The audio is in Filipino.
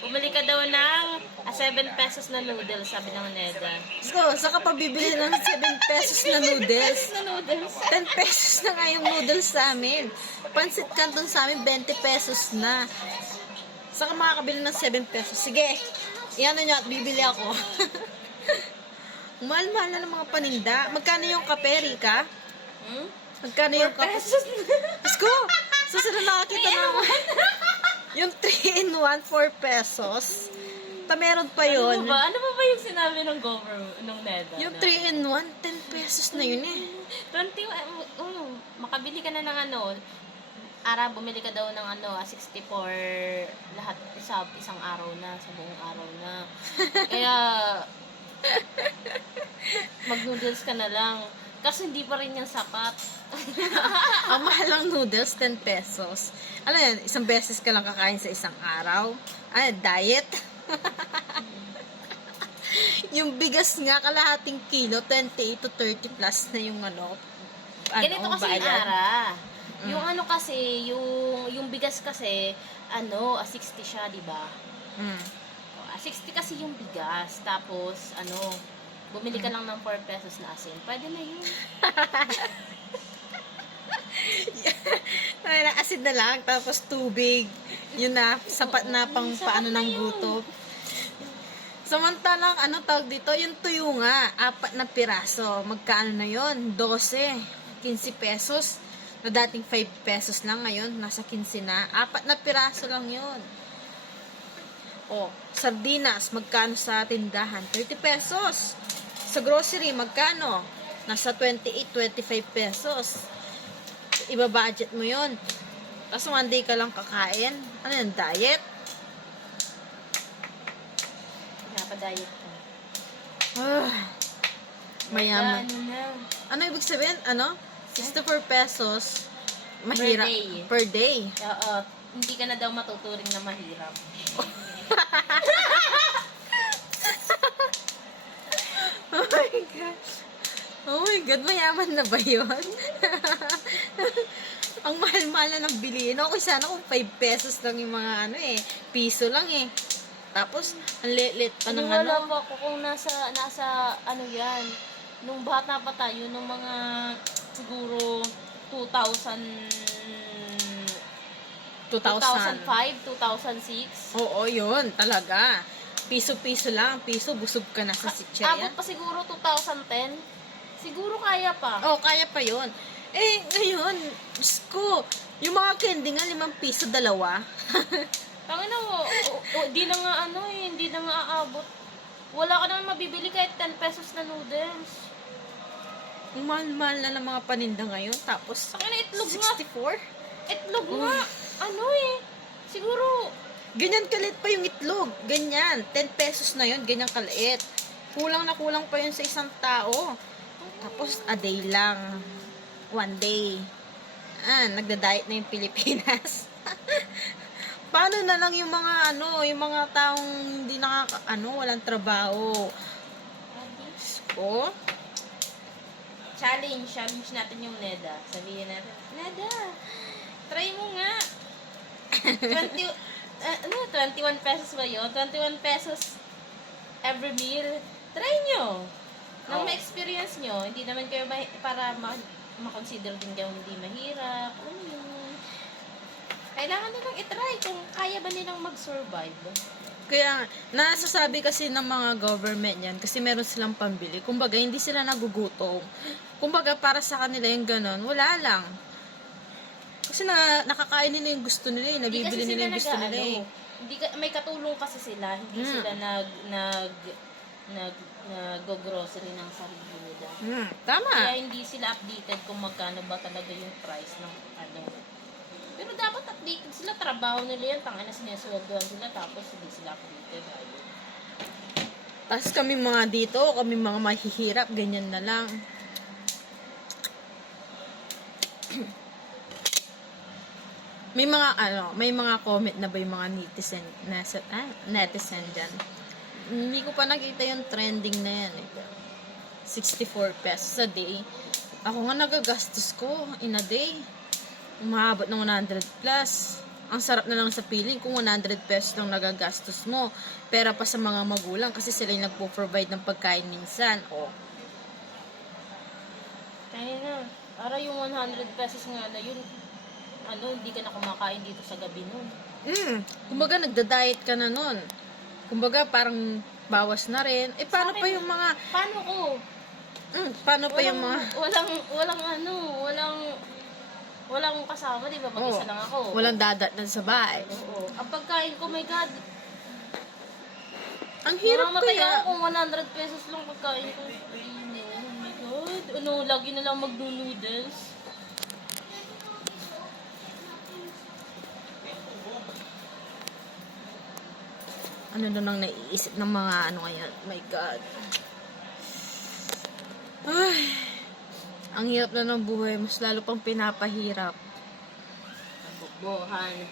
bumili ka daw ng 7 pesos na noodles, sabi ng Neda. So, saka pa bibili ng 7 pesos na noodles. 10 pesos na nga yung noodles sa amin. Pansit Canton sa amin, 20 pesos na. Saka makakabili ng 7 pesos. Sige, iyan nyo at bibili ako. Mahal-mahal na ng mga paninda. Magkano yung kape, Rika? Magkano yung kape? Let's go! Susunod nakakita na yung 3-in-1, 4 pesos. Meron pa yun. Ano ba yung sinabi ng government, ng Neda? Yung 3-in-1, 10 pesos na yun eh. 20, makabili ka na ng bumili ka daw ng 64 lahat isang araw na, sa buong araw na. Kaya, mag-noodles ka na lang. Kasi hindi pa rin yan sapat. Ang mahal ng noodles, 10 pesos. Ano yan, isang beses ka lang kakain sa isang araw. Diet? Yung bigas nga, kalahating kilo, 28 to 30 plus na yung Ganito kasi yung ara. Yung kasi, yung bigas kasi, 60 siya, di ba? 60 kasi yung bigas. Tapos, bumili ka lang ng 4 pesos na asin. Pwede na yun. Asin na lang, tapos tubig. Yun na, sapat na pang paano ng gutom. Samantalang, tawag dito, yung tuyo nga, 4 na piraso. Magkano na yun? 12, 15 pesos. Na dating 5 pesos lang, ngayon, nasa 15 na. 4 na piraso lang yun. Sardinas, magkano sa tindahan? 30 pesos. Sa grocery, magkano? Nasa 28, 25 pesos. Iba-budget mo yun. Tapos one day ka lang kakain. Ano yan, diet? Pinapa-diet ka. Mayaman. Ano ibig sabihin? 64 pesos. Mahirap. Per day. Oo. Hindi ka na daw matuturing na mahirap. Oh my God. Oh my God, mayaman na ba yun? Ang mahal-mahal na ng bilihin. Okay, sana kung 5 pesos lang yung mga piso lang eh. Tapos, ang lit-lit pa ng Wala pa ako kung nasa yan. Nung bata pa tayo, nung mga siguro 2005, 2006. Oo, yun, talaga. Piso-piso lang. Piso, busog ka na sa sitcherya. Abot pa siguro 2010. Siguro kaya pa. Kaya pa yun. Ngayon, Diyos ko, yung mga candy nga, 5 piso, 2. Tangina mo, di na nga hindi na nga aabot. Wala ka naman mabibili kahit 10 pesos na noodles. Ang mahal-mahal na ng mga paninda ngayon. Tapos, Tangina, itlog 64? Itlog nga. Siguro, Ganyan kalit pa yung itlog. Ganyan. 10 pesos na yun. Ganyan kaliit. Kulang na kulang pa yun sa isang tao. Tapos, a day lang. One day. Nagda-diet na yung Pilipinas. Paano na lang yung mga yung mga taong hindi walang trabaho. challenge natin yung Neda. Sabihin natin, Neda, try mo nga. 21 pesos ba yun? 21 pesos every meal. Try nyo. Nang ma-experience nyo, hindi naman kayo para ma-consider din kayo hindi mahirap. Kailangan nilang itry kung kaya ba nilang mag-survive. Kaya, nasasabi kasi ng mga government yan, kasi meron silang pambili. Kumbaga, hindi sila nagugutom. Kumbaga, para sa kanila yung ganon, wala lang. Kasi nakakain nila yung gusto nila, nabibili nila yung gusto nila eh. May katulong kasi sila, hindi sila nag-grocery ng sarili nila. Tama. Kaya hindi sila updated kung magkano ba talaga yung price ng Pero dapat updated sila, trabaho nila yan, tangina sinesweldoan sila, tapos hindi sila updated. Tapos kami mga dito, kami mga mahihirap, ganyan na lang. May mga comment na ba yung mga netizen dyan? Hindi ko pa nakita yung trending na yan. 64 pesos a day. Ako nga nagagastos ko in a day. Umabot ng 100 plus. Ang sarap na lang sa piling kung 100 pesos lang nagagastos mo. Pera pa sa mga magulang kasi sila yung nagpo-provide ng pagkain minsan. O, Kaya na. Para yung 100 pesos nga na yun, hindi ka na kumakain dito sa gabi nun. kumbaga nagda-diet ka na nun. Kumbaga parang bawas na rin. Paano pa yung mga... Paano ko? paano pa yung mga... Walang kasama, di ba? Mag-isa lang ako. Walang dadatnan sa bahay. Oo. Ang pagkain ko, my God. Ang hirap Mamamatay kaya. ako kung 100 pesos lang pagkain ko. Oh my God. Lagi na lang magno-noodles. Ano na nang naiisip ng mga ngayon. My God. Ay, ang hirap na ng buhay. Mas lalo pang pinapahirap. Bukbuhan.